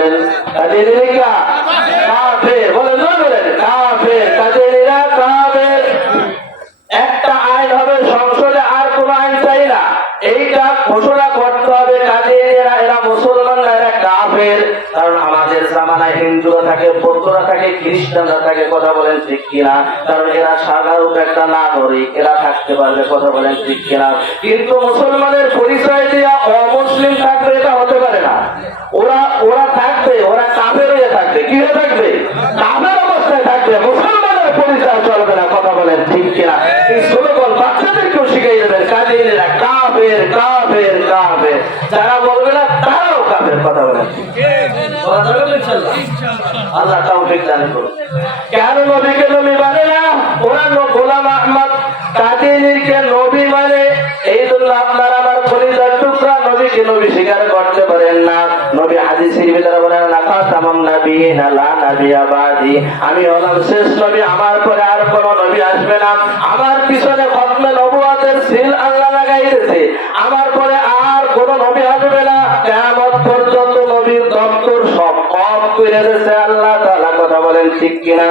বলেন কাদিরিয়া কাফের, বলেন না বলেন কাফের, কাদিরিয়া কাফের। একটা আইন হবে সংসদে, আর কোন আইন চাই না, এইটা ঘোষণা করতে হবে কাদিরিয়া এরা মুসলমান না, এরা কাফের। কারণ আমাদের জামানায় হিন্দুরা থাকে, বৌদ্ধরা থাকে, খ্রিস্টানরা থাকে, কথা বলেন ঠিক কিনা? কারণ এরা সাধারণ একটা নাগরিক, এরা থাকতে পারবে, কথা বলেন ঠিক কিনা? কিন্তু মুসলমানের পরিচয় দিয়া অমুসলিম থাকবে, এটা হতে পারে না। ওরা থাকবে, ওরা কাফের হয়ে থাকবে। কি হয়ে থাকবে? কাফের অবস্থায় থাকবে, মুসলমানের পরিচয় চলবে না, কথা বলেন ঠিক কিনা? এই স্লোগান বাচ্চাদেরকেও শিখিয়ে দেবেন কাদিরিয়া কাফের কাফের কাফের। যারা বলবে না তারাও কাফের, কথা বলেন। আল্লাহ তাওফিক দান করুন। কেন নবীকে নবী মানে না? ওরা গোলাম আহমদ কাদিরকে নবী মানে। এই জন্য আপনারা আমার কলিজার টুকরা নবীকে নবী স্বীকার করতে পারেন না। নবী হাদিসের ভিতরে বলেন না খাতামুন নাবিয়িনা লা নাবিয়্যা বাদি, আমি হলাম শেষ নবী, আমার পরে আর কোন নবী আসবে না। আমার পিছনে খতমে নবুয়তের সিল আল্লাহ লাগাই দিয়েছে, আমার পরে আর কোন নবী আসবে না। কিয়ামত পর্যন্ত নবীর দপ্তর সব কম করে দিয়েছে আল্লাহ তাআলা, কথা বলেন ঠিক কিনা?